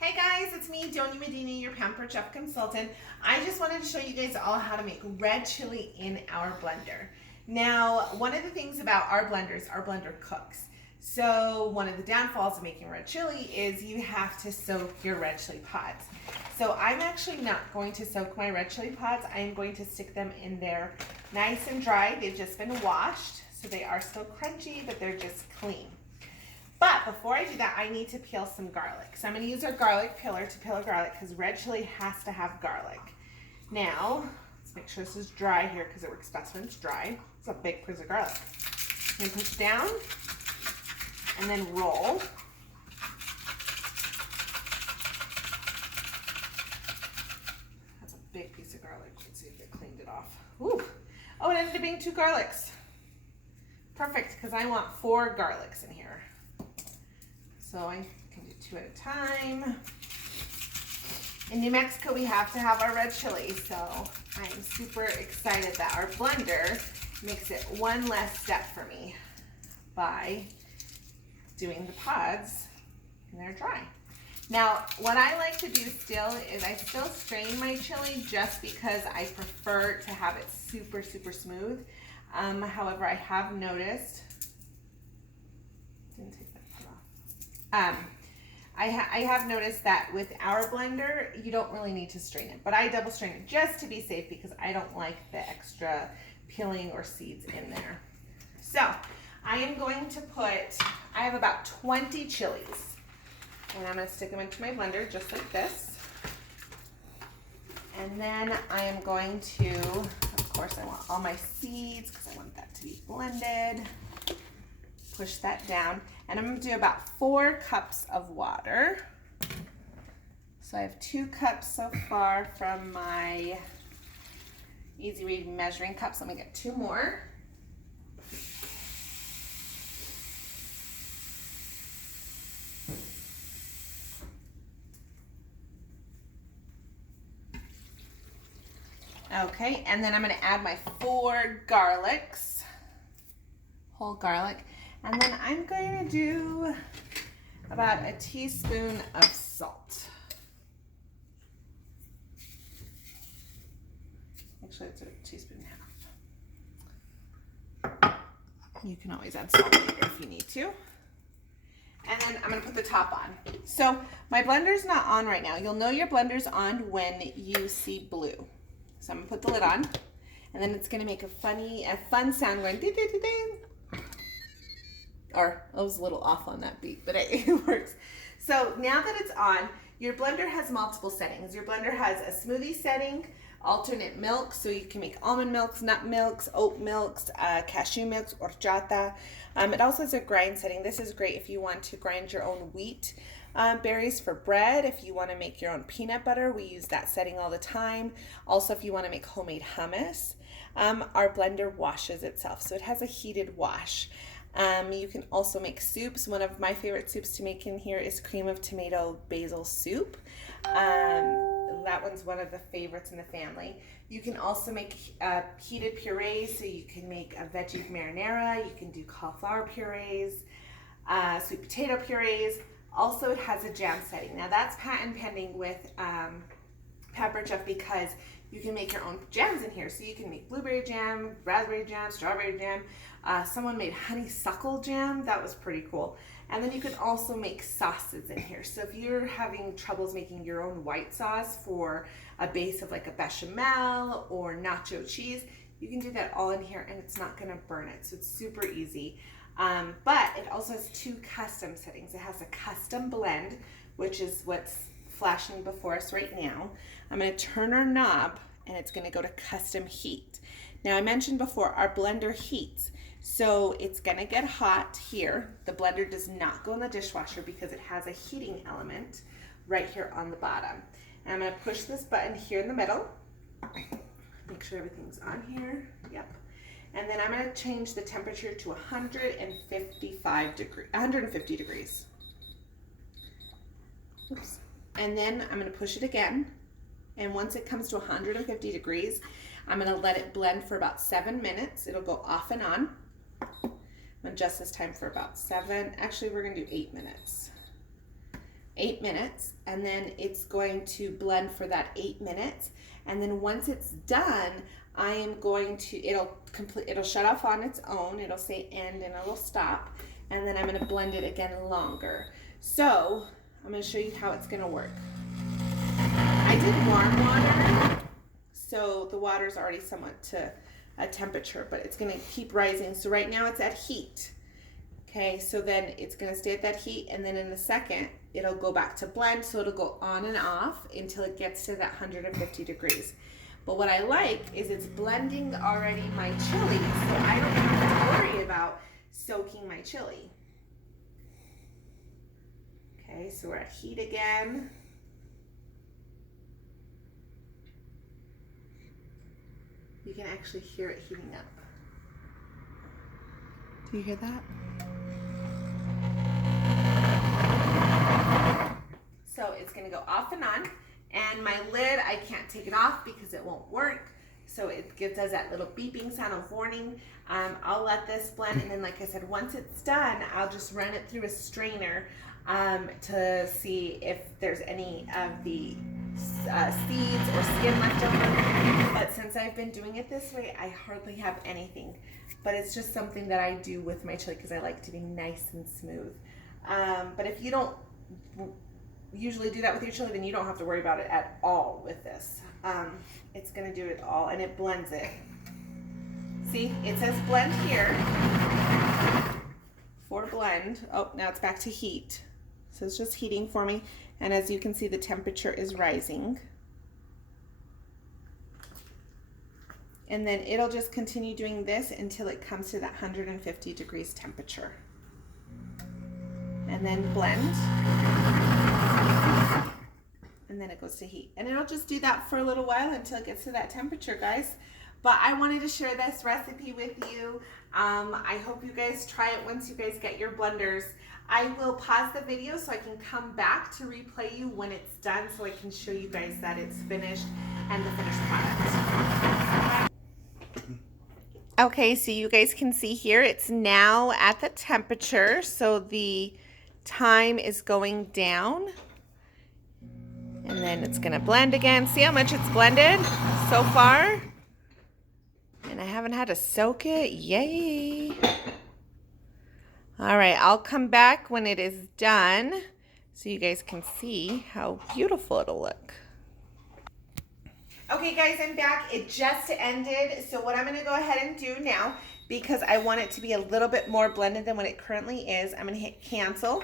Hey guys, it's me, Donya Medina, your Pampered Chef Consultant. I just wanted to show you guys all how to make red chili in our blender. Now, one of the things about our blender cooks. So one of the downfalls of making red chili is you have to soak your red chili pods. So I'm actually not going to soak my red chili pods. I am going to stick them in there nice and dry. They've just been washed, so they are still crunchy, but they're just clean. But before I do that, I need to peel some garlic. So I'm going to use our garlic peeler to peel a garlic because red chili has to have garlic. Now, let's make sure this is dry here because it works best when it's dry. It's a big piece of garlic. I'm going to push down and then roll. That's a big piece of garlic. Let's see if they cleaned it off. Ooh. Oh, it ended up being 2 garlics. Perfect, because I want 4 garlics in here. So I can do 2 at a time. In New Mexico, we have to have our red chili, so I'm super excited that our blender makes it one less step for me by doing the pods and they're dry. Now, what I like to do still is I still strain my chili just because I prefer to have it super, super smooth. However, I have noticed, didn't take that part off. I have noticed that with our blender, you don't really need to strain it, but I double strain it just to be safe because I don't like the extra peeling or seeds in there. So I am going to put, I have about 20 chilies, and I'm going to stick them into my blender just like this. And then I am going to, of course, I want all my seeds because I want that to be blended. Push that down, and I'm going to do about 4 cups of water. So I have 2 cups so far from my Easy Read measuring cups. Let me get 2 more. Okay, and then I'm going to add my 4 garlics, whole garlic. And then I'm going to do about a teaspoon of salt. Actually, it's a teaspoon and a half. You can always add salt later if you need to. And then I'm going to put the top on. So my blender's not on right now. You'll know your blender's on when you see blue. So I'm going to put the lid on, and then it's going to make a fun sound going ding, ding, ding, ding. Or I was a little off on that beat, but it works. So now that it's on, your blender has multiple settings. Your blender has a smoothie setting, alternate milk, so you can make almond milks, nut milks, oat milks, cashew milks, horchata. It also has a grind setting. This is great if you want to grind your own wheat berries for bread. If you want to make your own peanut butter, we use that setting all the time. Also, if you want to make homemade hummus, our blender washes itself, so it has a heated wash. You can also make soups. One of my favorite soups to make in here is cream of tomato basil soup. That one's one of the favorites in the family. You can also make heated purees, so you can make a veggie marinara. You can do cauliflower purees, sweet potato purees. Also, it has a jam setting. Now that's patent pending with Pepper Chef because you can make your own jams in here. So you can make blueberry jam, raspberry jam, strawberry jam. Someone made honeysuckle jam. That was pretty cool. And then you can also make sauces in here. So if you're having troubles making your own white sauce for a base of like a bechamel or nacho cheese, you can do that all in here and it's not going to burn it. So it's super easy. But it also has 2 custom settings. It has a custom blend, which is what's flashing before us right now. I'm going to turn our knob and it's going to go to custom heat. Now I mentioned before our blender heats, so it's going to get hot here. The blender does not go in the dishwasher because it has a heating element right here on the bottom. And I'm going to push this button here in the middle. Make sure everything's on here. Yep. And then I'm going to change the temperature to 150 degrees. Oops. And then I'm going to push it again. And once it comes to 150 degrees, I'm going to let it blend for about 7 minutes. It'll go off and on. I'm going to adjust this time for about 7. Actually, we're going to do 8 minutes. 8 minutes, and then it's going to blend for that 8 minutes. And then once it's done, I am going to, it'll shut off on its own. It'll say end and it'll stop. And then I'm going to blend it again longer. So I'm going to show you how it's going to work. I did warm water, so the water's already somewhat to a temperature, but it's going to keep rising. So right now it's at heat. Okay, so then it's going to stay at that heat, and then in a second it'll go back to blend, so it'll go on and off until it gets to that 150 degrees. But what I like is it's blending already my chili, so I don't have to worry about soaking my chili. Okay, so we're at heat again. You can actually hear it heating up. Do you hear that? So it's gonna go off and on, and my lid, I can't take it off because it won't work. So it does that little beeping sound of warning. I'll let this blend, and then like I said, once it's done, I'll just run it through a strainer to see if there's any of the seeds or skin left over. But since I've been doing it this way, I hardly have anything. But it's just something that I do with my chili because I like to be nice and smooth. But if you don't usually do that with your chili, then you don't have to worry about it at all with this. It's gonna do it all, and it blends it. See, it says blend here for blend. Oh, now it's back to heat. So it's just heating for me. And as you can see, the temperature is rising. And then it'll just continue doing this until it comes to that 150 degrees temperature. And then blend. And then it goes to heat. And it'll just do that for a little while until it gets to that temperature, guys. But I wanted to share this recipe with you. I hope you guys try it once you guys get your blenders. I will pause the video so I can come back to replay you when it's done, so I can show you guys that it's finished and the finished product. Okay, so you guys can see here, it's now at the temperature, so the time is going down. And then it's gonna blend again. See how much it's blended so far? And I haven't had to soak it, yay. All right, I'll come back when it is done so you guys can see how beautiful it'll look. Okay guys, I'm back. It just ended. So what I'm gonna go ahead and do now, because I want it to be a little bit more blended than what it currently is, I'm gonna hit cancel.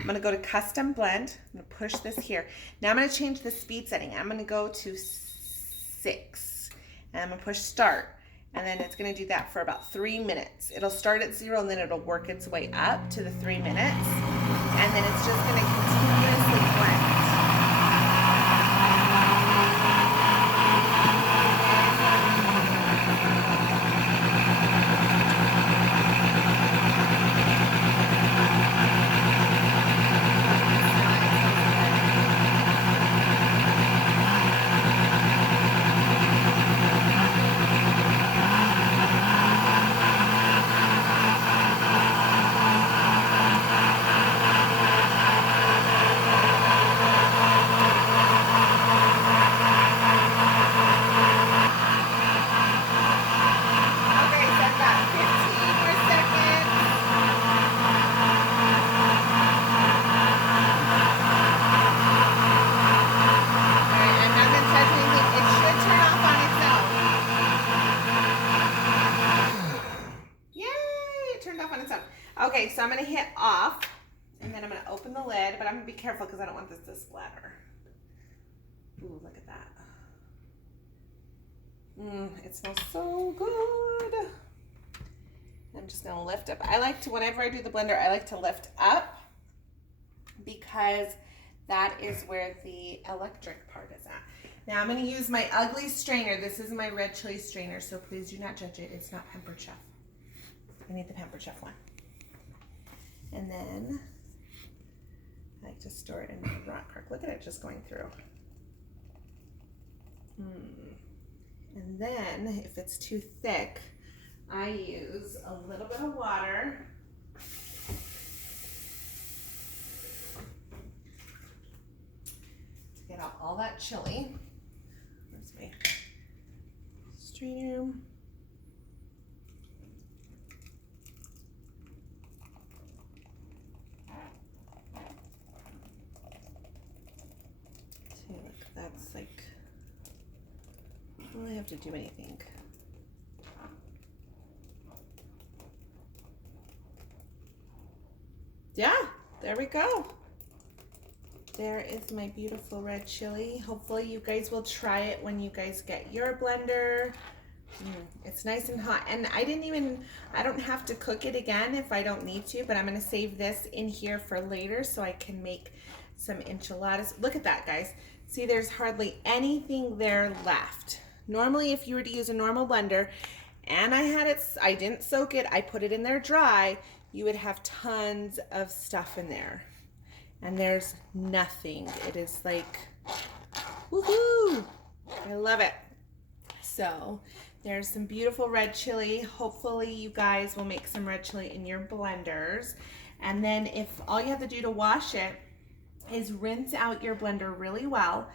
I'm gonna go to custom blend. I'm gonna push this here. Now I'm gonna change the speed setting. I'm gonna go to 6, and I'm gonna push start. And then it's gonna do that for about 3 minutes. It'll start at 0 and then it'll work its way up to the 3 minutes. And then it's just gonna continuously blend. Okay, so I'm gonna hit off, and then I'm gonna open the lid, but I'm gonna be careful because I don't want this to splatter. Ooh, look at that. It smells so good. I'm just gonna lift up. I like to, whenever I do the blender, I like to lift up because that is where the electric part is at. Now I'm gonna use my ugly strainer. This is my red chili strainer, so please do not judge it. It's not Pampered Chef. I need the Pampered Chef one. And then I like to store it in my rock crack. Look at it just going through. And then if it's too thick, I use a little bit of water. get out all that chili. Where's my strainer? See, look, that's like, I don't really have to do anything. Yeah, there we go. There is my beautiful red chili. Hopefully you guys will try it when you guys get your blender. It's nice and hot. And I don't have to cook it again if I don't need to, but I'm gonna save this in here for later so I can make some enchiladas. Look at that, guys. See, there's hardly anything there left. Normally, if you were to use a normal blender and I didn't soak it, I put it in there dry, you would have tons of stuff in there. And there's nothing. It is like, woohoo! I love it. So there's some beautiful red chili. Hopefully you guys will make some red chili in your blenders. And then if all you have to do to wash it is rinse out your blender really well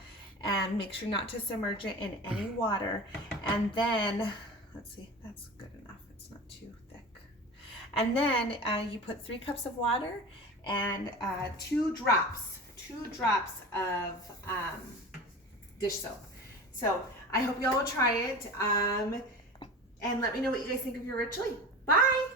and make sure not to submerge it in any water. And then, let's see, that's good enough. It's not too thick. And then you put 3 cups of water and 2 drops of dish soap. So I hope y'all will try it and let me know what you guys think of your red chili. Bye.